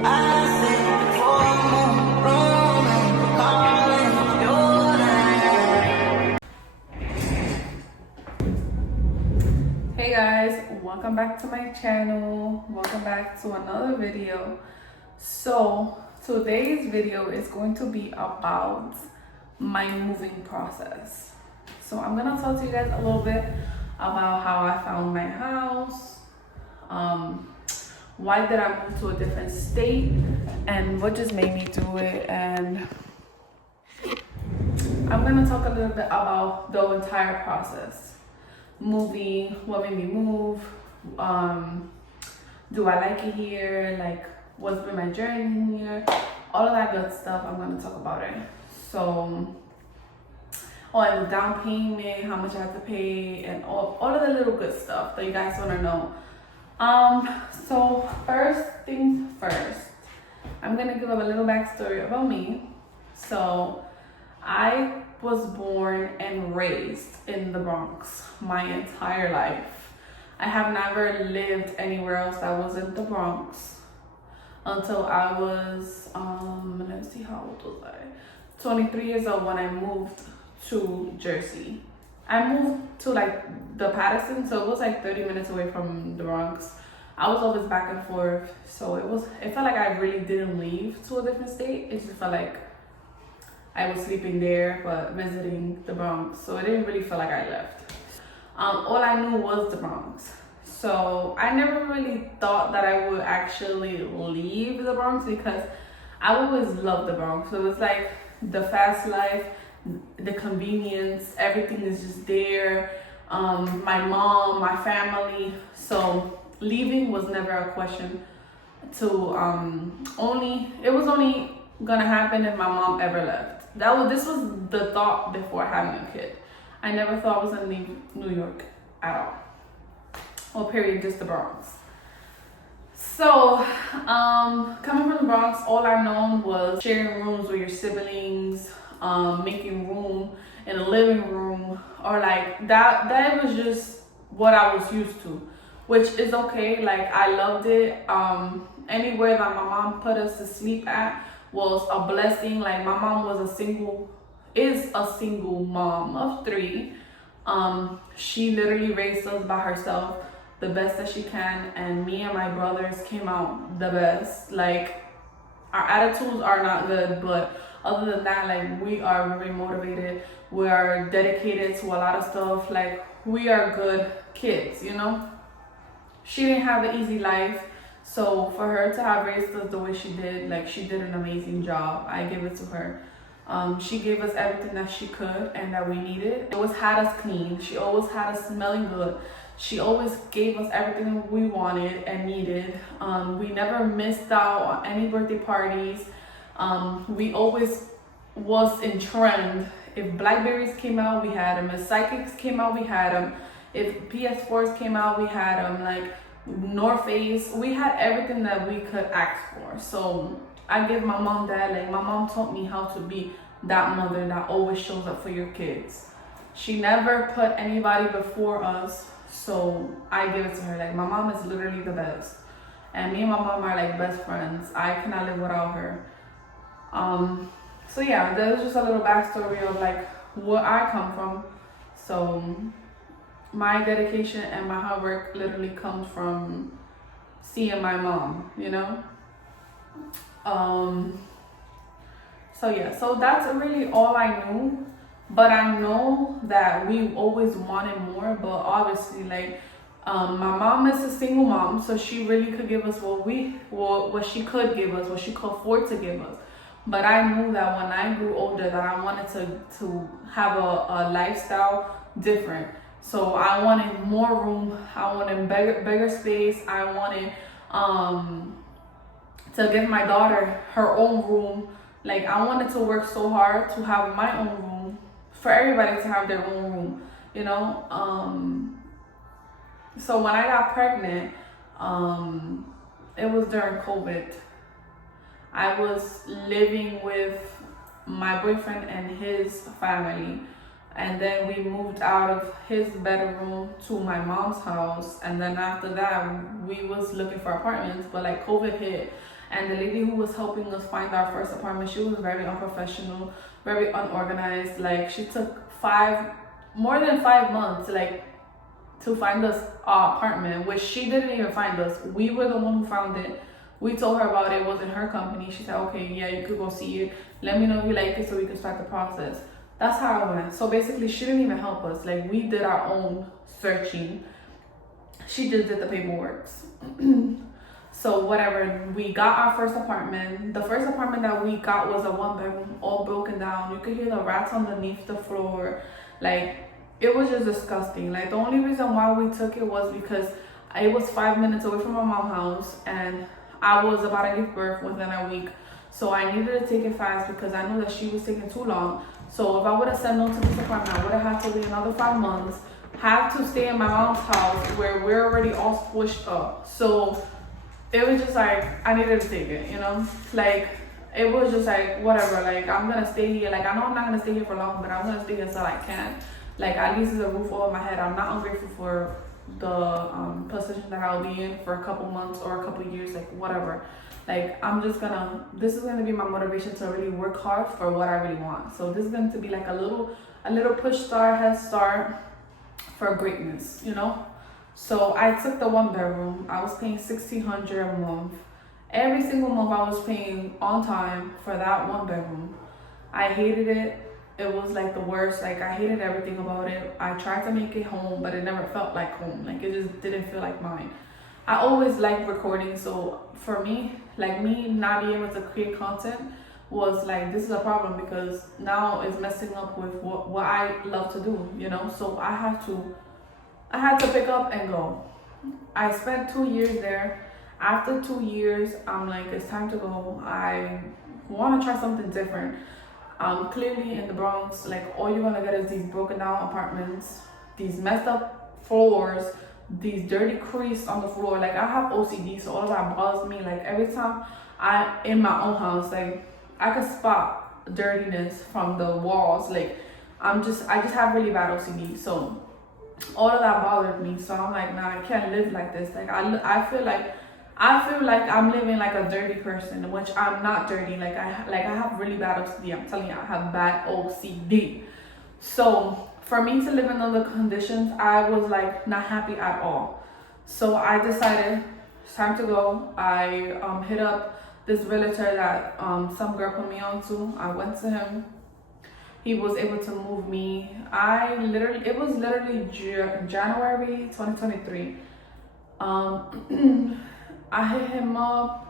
Hey guys, welcome back to my channel. Welcome back to another video. So today's video is going to be about my moving process. So I'm gonna talk to you guys a little bit about how I found my house, why did I move to a different state, and what just made me do it. And I'm gonna talk a little bit about the entire process. Moving, what made me move, do I like it here, like what's been my journey here, all of that good stuff. I'm going to talk about it. So and the down payment, how much I have to pay, and all of the little good stuff that you guys want to know. So first things first, I'm going to give up a little backstory about me. So I was born and raised in the Bronx my entire life. I have never lived anywhere else that wasn't the Bronx until I was, let's see, how old was I? 23 years old when I moved to Jersey. I moved to like the Patterson, so it was like 30 minutes away from the Bronx. I was always back and forth, so it felt like I really didn't leave to a different state. It just felt like I was sleeping there but visiting the Bronx, so it didn't really feel like I left. All I knew was the Bronx, so I never really thought that I would actually leave the Bronx because I always loved the Bronx. So it was like the fast life, the convenience, everything is just there. My mom, my family, so leaving was never a question. It was only gonna happen if my mom ever left. This was the thought before having a kid. I never thought I was gonna leave New York at all. Or period, just the Bronx. So, coming from the Bronx, all I known was sharing rooms with your siblings, making room in a living room, or like that was just what I was used to, which is okay. Like I loved it. Anywhere that my mom put us to sleep at was a blessing. Like my mom is a single mom of 3. She literally raised us by herself the best that she can, and me and my brothers came out the best. Like our attitudes are not good, but other than that, like we are very motivated, we are dedicated to a lot of stuff. Like we are good kids, you know. She didn't have an easy life, so for her to have raised us the way she did, like she did an amazing job. I give it to her. She gave us everything that she could and that we needed. She always had us clean. She always had us smelling good. She always gave us everything we wanted and needed. We never missed out on any birthday parties. We always was in trend. If Blackberries came out, we had them. If Psychics came out, we had them. If PS4s came out, we had them. Like North Face, we had everything that we could ask for. So I give my mom that. Like my mom taught me how to be that mother that always shows up for your kids. She never put anybody before us, so I give it to her. Like my mom is literally the best, and me and my mom are like best friends. I cannot live without her. So yeah, that was just a little backstory of like where I come from. So my dedication and my hard work literally comes from seeing my mom, you know. So yeah, so that's really all I knew. But I know that we always wanted more, but obviously like my mom is a single mom, so she really could give us what she could give us, what she could afford to give us. But I knew that when I grew older that I wanted to have a lifestyle different. So I wanted more room, I wanted bigger space, I wanted to give my daughter her own room. Like I wanted to work so hard to have my own room, for everybody to have their own room, you know. So when I got pregnant, it was during COVID. I was living with my boyfriend and his family, and then we moved out of his bedroom to my mom's house, and then after that we was looking for apartments, but like COVID hit And the lady who was helping us find our first apartment, she was very unprofessional, very unorganized. Like, she took more than 5 months, like, to find us our apartment, which she didn't even find us. We were the one who found it. We told her about it. It was in her company. She said, okay, yeah, you could go see it. Let me know if you like it so we can start the process. That's how it went. So basically, she didn't even help us. Like, we did our own searching. She just did the paperwork. So whatever, we got our first apartment. The first apartment that we got was a 1-bedroom, all broken down. You could hear the rats underneath the floor. Like, it was just disgusting. Like, the only reason why we took it was because it was 5 minutes away from my mom's house, and I was about to give birth within a week. So I needed to take it fast because I knew that she was taking too long. So if I would have said no to this apartment, I would have had to wait another 5 months, have to stay in my mom's house where we're already all squished up. So it was just like, I needed to take it, you know? Like, it was just like, whatever, like, I'm gonna stay here. Like, I know I'm not gonna stay here for long, but I'm gonna stay here until I can. Like, at least it's a roof over my head. I'm not ungrateful for the position that I'll be in for a couple months or a couple years, like, whatever. Like, this is gonna be my motivation to really work hard for what I really want. So this is going to be like a little head start for greatness, you know? So I took the 1-bedroom. I was paying $1,600 a month. Every single month I was paying on time for that 1-bedroom. I hated it. It was like the worst. Like, I hated everything about it. I tried to make it home, but it never felt like home. Like, it just didn't feel like mine. I always liked recording, so for me, like, me not being able to create content was like, this is a problem because now it's messing up with what I love to do, you know? So I had to pick up and go. I spent 2 years there. After 2 years, I'm like, it's time to go. I want to try something different. Clearly in the Bronx, like, all you're gonna get is these broken down apartments, these messed up floors, these dirty crease on the floor. Like, I have OCD, so all of that bothers me. Like, every time I'm in my own house, like, I can spot dirtiness from the walls. Like, I just have really bad OCD, so all of that bothered me. So I'm like, nah, I can't live like this. Like, I feel like I'm living like a dirty person, which I'm not dirty. Like, I have really bad OCD. I'm telling you, I have bad OCD. So for me to live in other conditions, I was like not happy at all. So I decided it's time to go. I hit up this realtor that some girl put me on to. I went to him. He was able to move me. It was literally January 2023. I hit him up.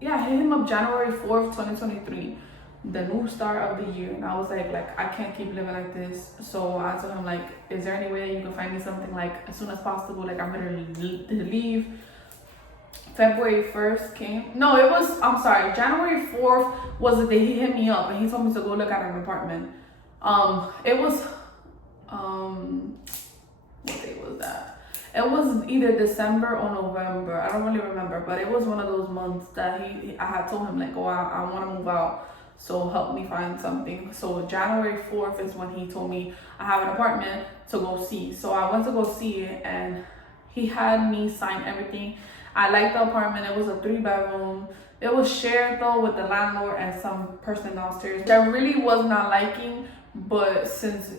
Yeah, I hit him up January 4th, 2023. The new start of the year, and I was like I can't keep living like this. So I told him, like, is there any way you can find me something like as soon as possible? Like, I'm ready to leave. February 1st came. No, I'm sorry, January 4th was the day he hit me up and he told me to go look at an apartment. It was what day was that? It was either December or November. I don't really remember, but it was one of those months that I had told him, like, oh, I want to move out. So help me find something. So January 4th is when he told me I have an apartment to go see. So I went to go see it, and he had me sign everything. I liked the apartment. It was a 3-bedroom. It was shared though with the landlord and some person downstairs that I really was not liking. But since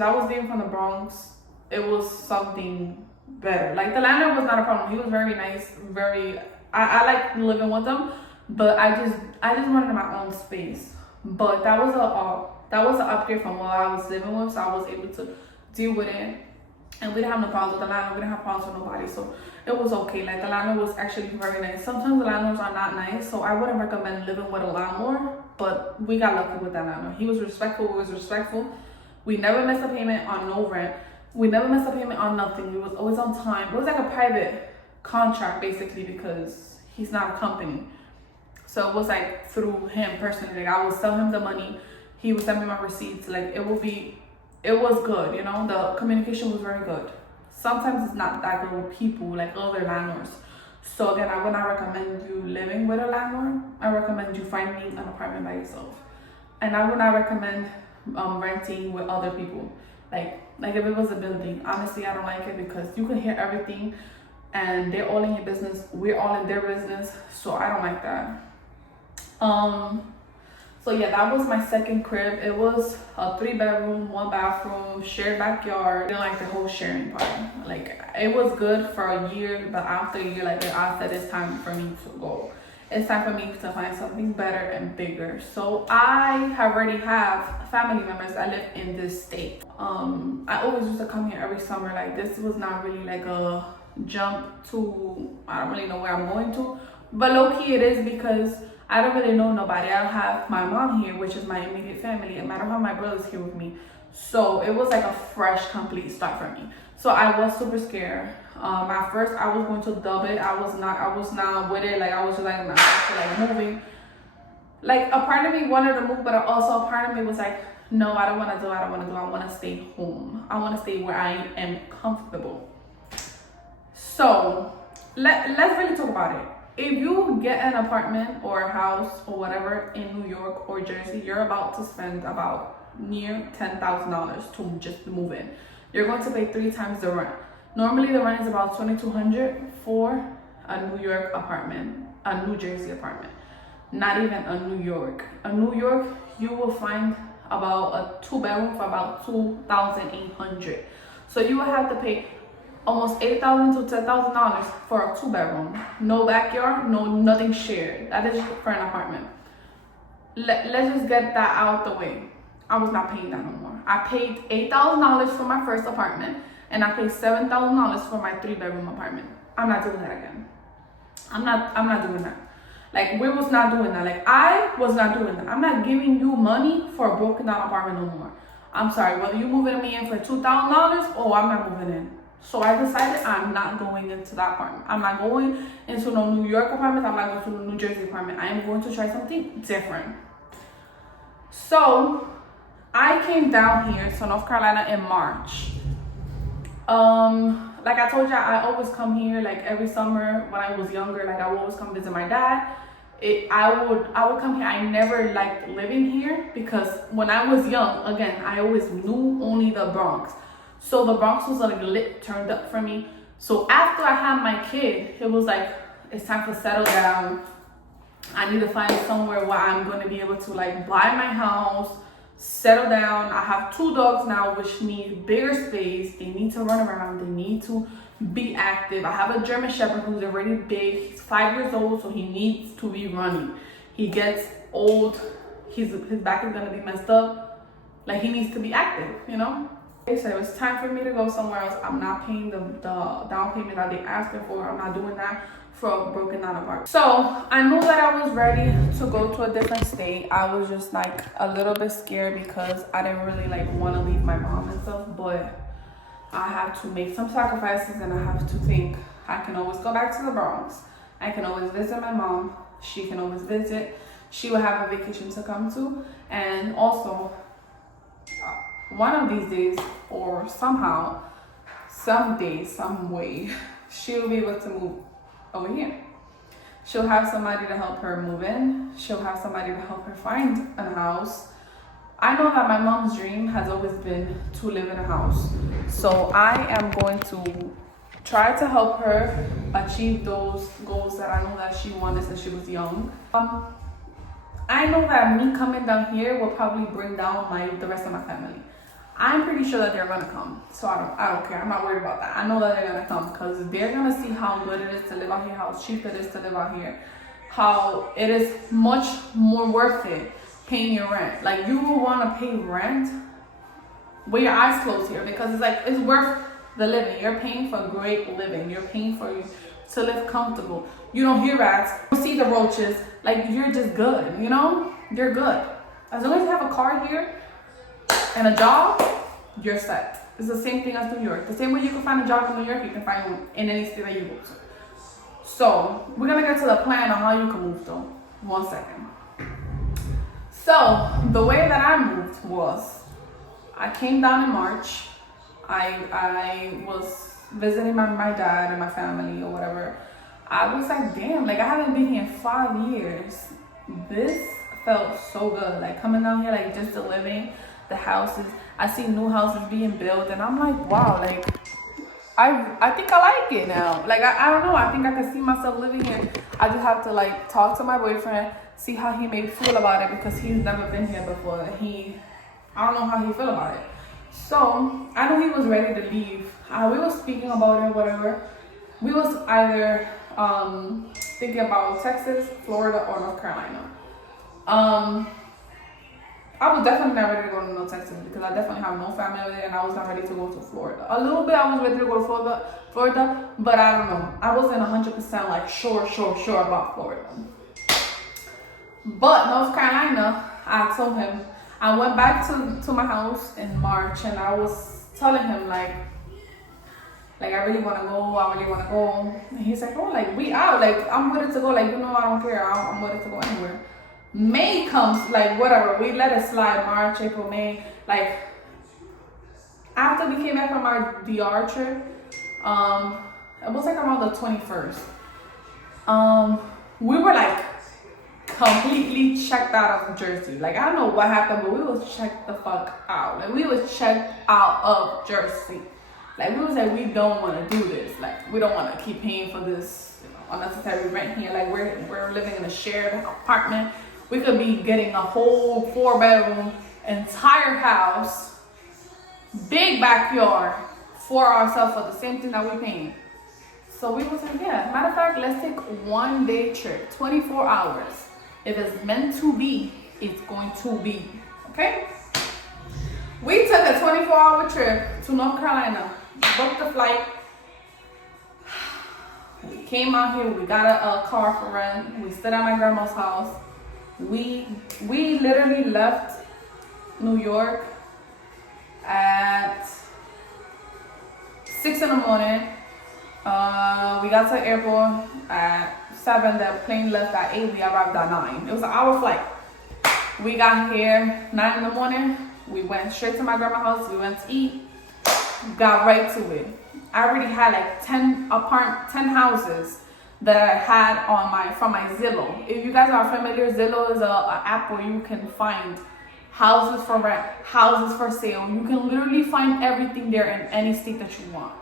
I was there from the Bronx, it was something better. Like, the landlord was not a problem. He was very nice. I liked living with him. But I just wanted my own space. But that was an upgrade from what I was living with, so I was able to deal with it. And we didn't have no problems with the landlord. We didn't have problems with nobody, so it was okay. Like, the landlord was actually very nice. Sometimes the landlords are not nice, so I wouldn't recommend living with a landlord. But we got lucky with that landlord. He was respectful. We was respectful. We never missed a payment on no rent. We never missed a payment on nothing. We was always on time. It was like a private contract basically because he's not a company. So it was like through him personally. Like, I would sell him the money. He would send me my receipts. Like, it was good, you know? The communication was very good. Sometimes it's not that good with people, like other landlords. So again, I would not recommend you living with a landlord. I recommend you finding an apartment by yourself. And I would not recommend renting with other people. Like if it was a building, honestly, I don't like it because you can hear everything. and they're all in your business. We're all in their business, so I don't like that. So yeah, that was my second crib. It was a 3-bedroom, 1 bathroom, shared backyard. I didn't like the whole sharing part. Like, it was good for a year, but after a year, like I said, it's time for me to go. It's time for me to find something better and bigger. So I already have family members that live in this state. I always used to come here every summer. Like, this was not really like a jump to, I don't really know where I'm going to, but low-key it is, because I don't really know nobody. I don't have my mom here, which is my immediate family, and I don't have my brothers here with me. So it was like a fresh, complete start for me. So I was super scared. At first I was going to dub it. I was not with it. Like, I was just like, not like moving. Like, a part of me wanted to move, but also a part of me was like, no, I don't want to do. I want to stay home. I want to stay where I am comfortable. So let's really talk about it. If you get an apartment or a house or whatever in New York or Jersey, you're about to spend about near $10,000 to just move in. You're going to pay 3 times the rent. Normally the rent is about $2,200 for a New York apartment, a New Jersey apartment, not even a New York. A New York, you will find about a 2-bedroom for about $2,800. So you will have to pay almost $8,000 to $10,000 for a 2-bedroom. No backyard, no nothing shared. That is for an apartment. Let's just get that out the way. I was not paying that no more. I paid $8,000 for my first apartment, and I paid $7,000 for my 3-bedroom apartment. I'm not doing that again. I'm not doing that. Like, we was not doing that. Like, I was not doing that. I'm not giving you money for a broken down apartment no more. I'm sorry, whether you moving me in for $2,000 or I'm not moving in. So I decided I'm not going into that apartment. I'm not going into no New York apartment. I'm not going to the New Jersey apartment. I am going to try something different. So I came down here to North Carolina in March. Like I told you, I always come here like every summer when I was younger. Like, I would always come visit my dad. I would come here. I never liked living here because when I was young, again, I always knew only the Bronx. So the Bronx was like lit, turned up for me. So after I had my kid, it was like, it's time to settle down. I need to find somewhere where I'm going to be able to like buy my house, settle down. I have 2 dogs now, which need bigger space. They need to run around. They need to be active. I have a German Shepherd who's already big. He's 5 years old, so he needs to be running. He gets old. His back is going to be messed up. Like, he needs to be active, you know? So it was time for me to go somewhere else. I'm not paying the down payment that they asked me for. I'm not doing that for a broken down apartment. So I knew that I was ready to go to a different state. I was just like a little bit scared because I didn't really like want to leave my mom and stuff, but I have to make some sacrifices, and I have to think I can always go back to the Bronx. I can always visit my mom. She can always visit. She will have a vacation to come to, and also one of these days, or somehow, someday, some way, she'll be able to move over here. She'll have somebody to help her move in. She'll have somebody to help her find a house. I know that my mom's dream has always been to live in a house. So I am going to try to help her achieve those goals that I know that she wanted since she was young. I know that me coming down here will probably bring down the rest of my family. I'm pretty sure that they're gonna come, so I don't care. I'm not worried about that. I know that they're gonna come because they're gonna see how good it is to live out here, how cheap it is to live out here, how it is much more worth it paying your rent. Like, you will want to pay rent with your eyes closed here because it's like, it's worth the living. You're paying for great living. You're paying for you to live comfortable. You don't hear rats, you don't see the roaches. Like, you're just good, you know? You're good. As long as you have a car here and a job, you're set. It's the same thing as New York. The same way you can find a job in New York, you can find one in any state that you go to. So we're gonna get to the plan on how you can move though. 1 second. So the way that I moved was, I came down in March. I was visiting my dad and my family or whatever. I was like, damn, like I haven't been here in 5 years. This felt so good. Like coming down here, like just the living, the houses. I see new houses being built and I'm like, wow, like I think I like it now. Like I don't know. I think I can see myself living here. I just have to like talk to my boyfriend, see how he may feel about it because he's never been here before. I don't know how he feel about it. So I know he was ready to leave. We were speaking about it, whatever. We was either thinking about Texas, Florida, or North Carolina. I was definitely not ready to go to North Texas because I definitely have no family there, and I was not ready to go to Florida. A little bit I was ready to go to Florida, but I don't know. I wasn't 100% like sure about Florida. But North Carolina, I told him, I went back to my house in March, and I was telling him like I really want to go. And he's like, oh, like we out, like I'm ready to go, like you know I don't care, I'm ready to go anywhere. May comes, like whatever, we let it slide. March, April, May, like after we came back from our DR trip, it was like around the 21st. We were like completely checked out of Jersey. Like I don't know what happened, but we was checked the fuck out. Like we was checked out of Jersey. Like we was like, we don't want to do this. Like we don't want to keep paying for this, you know, unnecessary rent here. Like we're living in a shared apartment. We could be getting a whole 4-bedroom, entire house, big backyard for ourselves for the same thing that we're paying. So we was like, yeah, matter of fact, let's take 1-day trip, 24 hours. If it's meant to be, it's going to be, okay? We took a 24-hour trip to North Carolina, booked the flight. We came out here, we got a car for rent. We stayed at my grandma's house. We literally left New York at 6 in the morning. We got to the airport at 7. The plane left at 8. We arrived at 9. It was an hour flight. We got here 9 in the morning. We went straight to my grandma's house. We went to eat. Got right to it. I already had like 10 houses that I had from my Zillow. If you guys are familiar, Zillow is an app where you can find houses for rent, houses for sale. You can literally find everything there in any state that you want.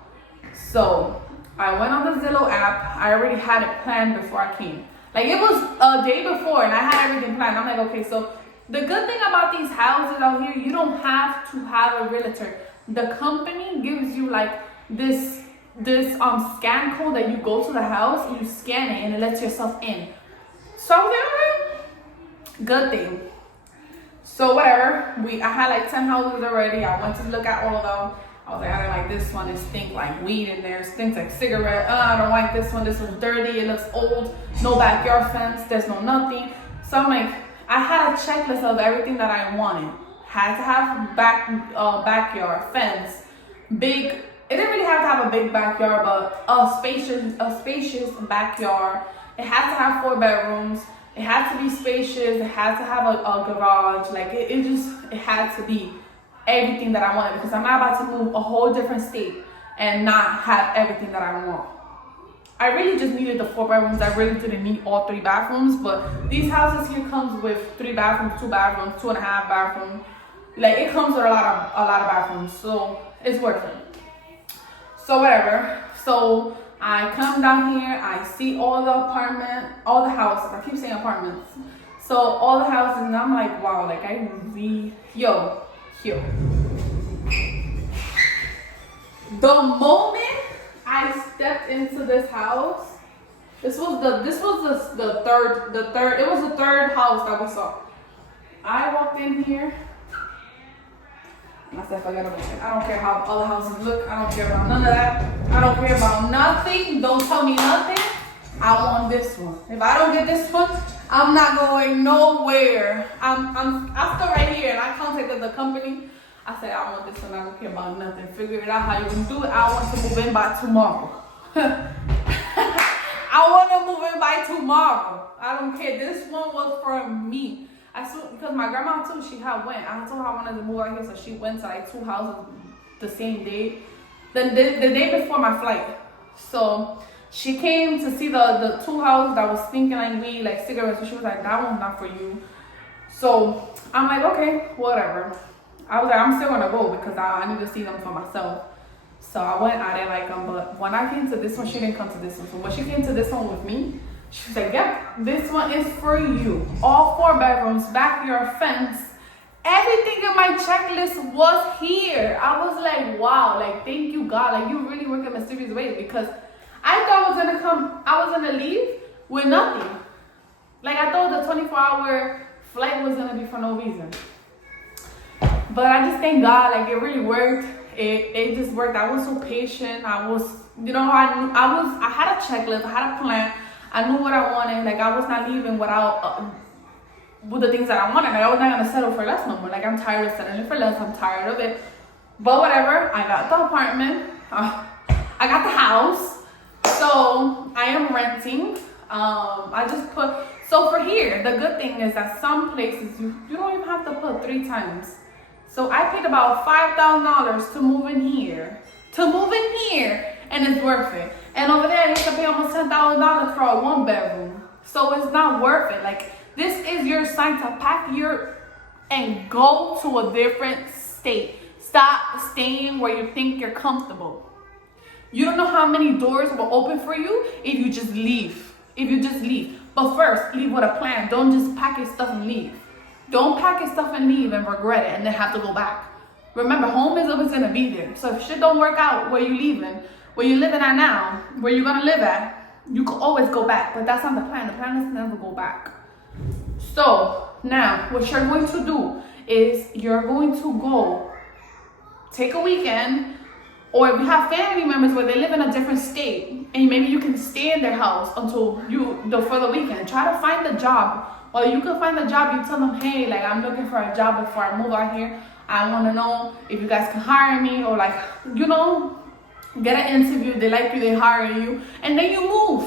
So I went on the Zillow app. I already had it planned before I came. Like it was a day before and I had everything planned. I'm like, okay, so the good thing about these houses out here, you don't have to have a realtor. The company gives you like this scan code that you go to the house, you scan it and it lets yourself in. So good thing. So whatever, I had like 10 houses already. I went to look at all of them. I was like, I don't like this one. It stinks like weed in there. It stinks like cigarette. I don't like this one. This one's dirty. It looks old. No backyard fence. There's no nothing. So I'm like, I had a checklist of everything that I wanted. Had to have backyard fence, big. It didn't really have to have a big backyard, but a spacious backyard. It had to have 4 bedrooms. It had to be spacious. It had to have a garage. Like it had to be everything that I wanted because I'm not about to move a whole different state and not have everything that I want. I really just needed the 4 bedrooms. I really didn't need all 3 bathrooms, but these houses here comes with 3 bathrooms, 2 bathrooms, 2.5 bathrooms. Like it comes with a lot of bathrooms, so it's worth it. So whatever. So I come down here, I see all the houses. I keep saying apartments. So all the houses, and I'm like, wow, like yo. The moment I stepped into this house, this was the third. It was the third house that we saw. I walked in here. I said, forget about it. I don't care how other houses look. I don't care about none of that. I don't care about nothing. Don't tell me nothing. I want this one. If I don't get this one, I'm not going nowhere. I stood right here and I contacted the company. I said, I want this one. I don't care about nothing. Figure it out how you can do it. I want to move in by tomorrow. I want to move in by tomorrow. I don't care. This one was for me. Because my grandma too, she had went. I told her I wanted to move out here, so she went to like 2 houses the same day. The day before my flight. So she came to see the 2 houses that was stinking like weed, like cigarettes. So she was like, that one's not for you. So I'm like, okay, whatever. I was like, I'm still gonna go because I need to see them for myself. So I went at it like but when I came to this one, she didn't come to this one. So when she came to this one with me, she was like, yep, this one is for you. All 4 bedrooms, backyard, fence. Everything in my checklist was here. I was like, wow, like, thank you, God. Like, you really work in mysterious ways, because I thought I was gonna leave with nothing. Like, I thought the 24-hour flight was gonna be for no reason. But I just thank God, like, it really worked. It just worked. I was so patient. I was, I had a checklist, I had a plan. I knew what I wanted. Like, I was not leaving without, with the things that I wanted. Like, I was not gonna settle for less no more. Like, I'm tired of settling for less. I'm tired of it. But whatever, I got the apartment. I got the house. So I am renting. I just put, so for here, the good thing is that some places you don't even have to put 3 times. So I paid about $5,000 to move in here. And it's worth it. And over there, I used to pay almost $10,000 for a 1-bedroom. So it's not worth it. Like, this is your sign to pack and go to a different state. Stop staying where you think you're comfortable. You don't know how many doors will open for you if you just leave. But first, leave with a plan. Don't just pack your stuff and leave. Don't pack your stuff and leave and regret it and then have to go back. Remember, home is always gonna be there. So if shit don't work out where you're leaving, where you're living at now, where you're gonna live at, you can always go back. But that's not the plan. The plan is to never go back. So now what you're going to do is you're going to go take a weekend, or if you have family members where they live in a different state, and maybe you can stay in their house until for the weekend. Try to find a job. Or you can find a job, you tell them, hey, like, I'm looking for a job before I move out here. I want to know if you guys can hire me, or like, get an interview. They like you, they hire you, and then you move.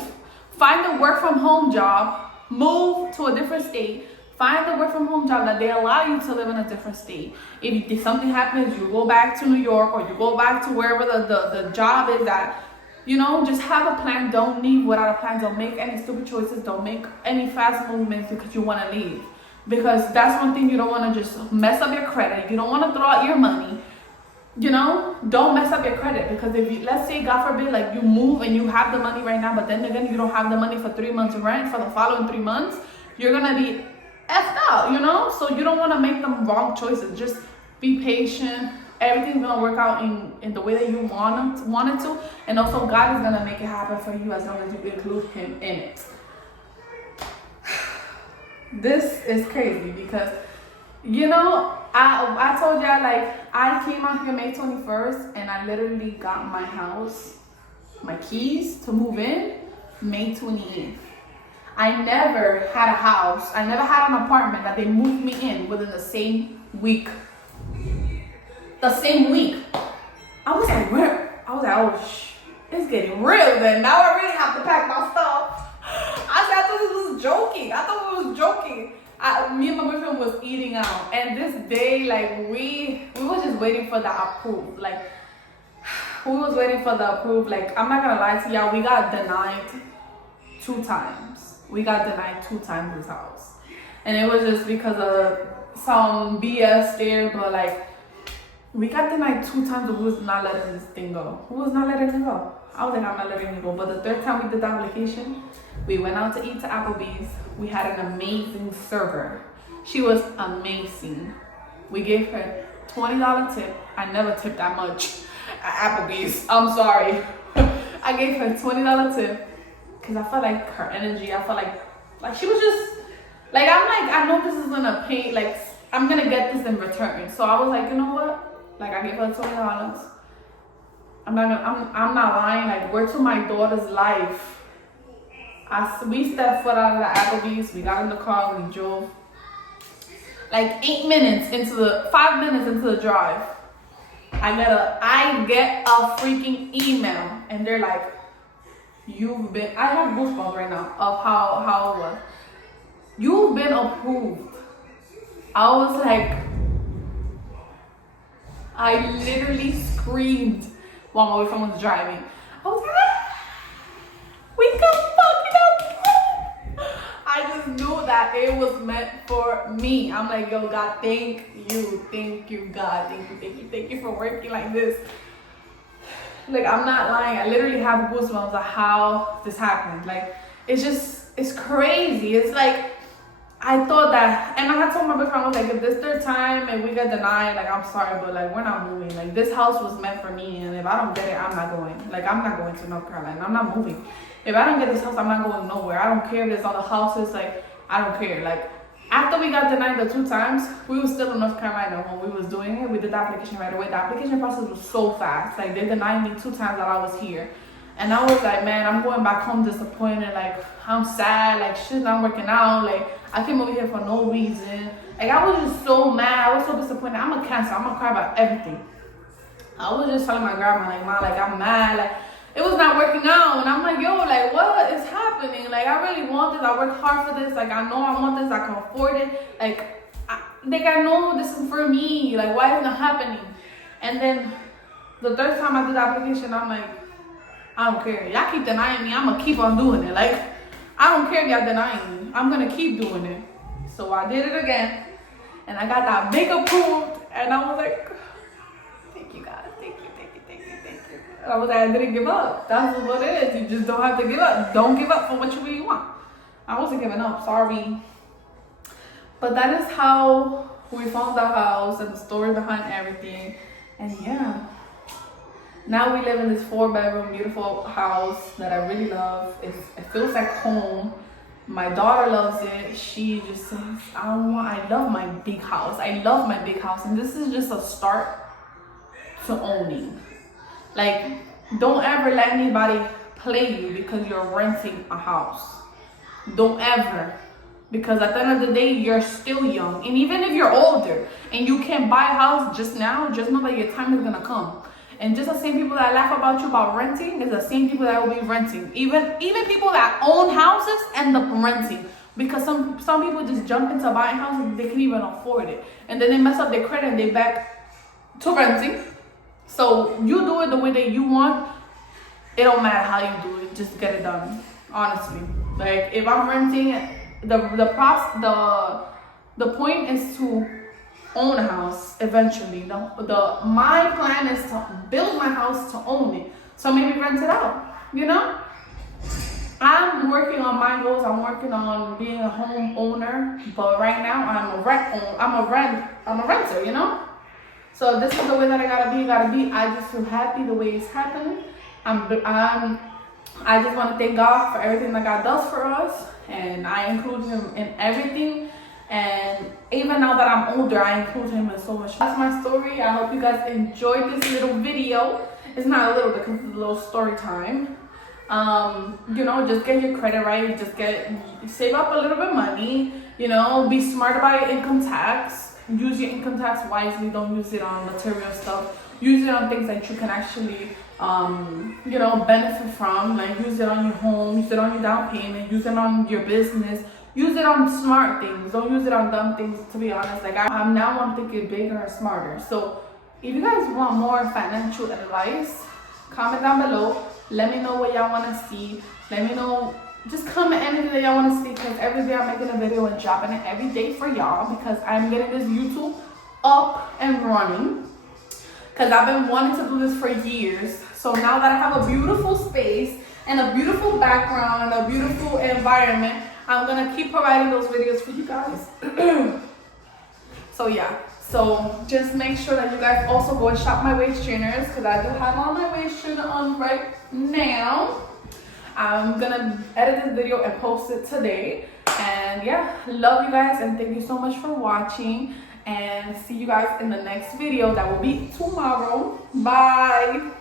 Find a work from home job, move to a different state. Find a work from home job that they allow you to live in a different state. If something happens, you go back to New York, or you go back to wherever the job is at. Just have a plan. Don't leave without a plan. Don't make any stupid choices. Don't make any fast movements because you want to leave. Because that's one thing, you don't want to just mess up your credit. You don't want to throw out your money. Don't mess up your credit, because if you, let's say, God forbid, like, you move and you have the money right now, but then again, you don't have the money for 3 months rent for the following 3 months, you're going to be effed out, So you don't want to make the wrong choices. Just be patient. Everything's gonna work out in the way that you want it to, and also God is gonna make it happen for you as long as you include Him in it. This is crazy because, I told y'all, like, I came out here May 21st, and I literally got my house, my keys to move in May 28th. I never had a house. I never had an apartment that they moved me in within the same week. The same week. I was like, where? I was like, oh, it's getting real then. Now I really have to pack my stuff. I thought this was joking. Me and my boyfriend was eating out. And this day, like, we was just waiting for the approve. Like, we was waiting for the approve. Like, I'm not gonna lie to y'all, we got denied 2 times. We got denied 2 times this house. And it was just because of some BS there, but like, we got denied 2 times, and we was not letting this thing go. Who was not letting it go? I was like, I'm not letting it go. But the 3rd time we did the application, we went out to eat to Applebee's. We had an amazing server. She was amazing. We gave her $20 tip. I never tipped that much at Applebee's. I'm sorry. I gave her $20 tip because I felt like her energy. I felt like she was just like, I know this is gonna pay. Like, I'm gonna get this in return. So I was like, you know what? Like, I gave her $20. I'm not lying. Like, we're to my daughter's life. We stepped foot out of the Applebee's. We got in the car. We drove. Like 5 minutes into the drive, I get a freaking email, and they're like, I have goosebumps right now of how it was. You've been approved. I was like, I literally screamed while my boyfriend was driving. I was like, we got fucking up. I just knew that it was meant for me. I'm like, yo, God, thank you, God, thank you for working like this. Like, I'm not lying. I literally have goosebumps of how this happened. Like, it's crazy. It's like, I thought that, and I had told my boyfriend, I was like, if this third time and we get denied, like, I'm sorry, but like, we're not moving. Like, this house was meant for me, and if I don't get it, I'm not going. Like, I'm not going to North Carolina. I'm not moving. If I don't get this house, I'm not going nowhere. I don't care if it's other houses. Like, I don't care. Like, after we got denied the 2 times, we were still in North Carolina when we was doing it. We did the application right away. The application process was so fast. Like, they denied me 2 times that I was here. And I was like, man, I'm going back home disappointed. Like, I'm sad. Like, shit's not working out. Like, I came over here for no reason. Like, I was just so mad. I was so disappointed. I'm a Cancer. I'm gonna cry about everything. I was just telling my grandma, like, Ma, like, I'm mad. Like, it was not working out. And I'm like, yo, like, what is happening? Like, I really want this. I worked hard for this. Like, I know I want this. I can afford it. Like, I know this is for me. Like, why is it not happening? And then the 3rd time I did the application, I'm like, I don't care. Y'all keep denying me. I'm going to keep on doing it. Like, I don't care if y'all denying me. I'm going to keep doing it. So I did it again. And I got that big approved. And I was like, thank you, God. Thank you. I was like, I didn't give up. That's what it is. You just don't have to give up. Don't give up for what you really want. I wasn't giving up. Sorry. But that is how we found the house and the story behind everything. And yeah. Now we live in this 4-bedroom, beautiful house that I really love. It feels like home. My daughter loves it. She just says, I love my big house. I love my big house. And this is just a start to owning. Like, don't ever let anybody play you because you're renting a house. Don't ever. Because at the end of the day, you're still young. And even if you're older and you can't buy a house just now, just know that your time is going to come. And just the same people that laugh about you about renting is the same people that will be renting. Even people that own houses end up renting. Because some people just jump into buying houses and they can't even afford it. And then they mess up their credit and they back to renting. So you do it the way that you want. It don't matter how you do it. Just get it done. Honestly. Like, if I'm renting, the point is to own a house eventually. My plan is to build my house to own it. So maybe rent it out, you know? I'm working on my goals. I'm working on being a home owner, but right now I'm a renter, you know? So this is the way that I gotta be. I just feel happy the way it's happening. I just want to thank God for everything that God does for us, and I include Him in everything. And even now that I'm older, I include Him in so much. That's my story. I hope you guys enjoyed this little video. It's not a little because it's a little story time. You know, just get your credit right. Save up a little bit of money. You know, be smart about your income tax. Use your income tax wisely. Don't use it on material stuff. Use it on things that you can actually, you know, benefit from. Like, use it on your home. Use it on your down payment. Use it on your business. Use it on smart things. Don't use it on dumb things, to be honest. Like, I'm thinking bigger and smarter. So if you guys want more financial advice, comment down below. Let me know what y'all want to see. Let me know. Just comment anything that y'all want to see, because every day I'm making a video and dropping it every day for y'all, because I'm getting this YouTube up and running. Because I've been wanting to do this for years. So now that I have a beautiful space and a beautiful background and a beautiful environment, I'm going to keep providing those videos for you guys. So yeah. So just make sure that you guys also go and shop my waist trainers, because I do have all my waist trainer on right now. I'm gonna edit this video and post it today. And yeah, love you guys and thank you so much for watching. And see you guys in the next video that will be tomorrow. Bye.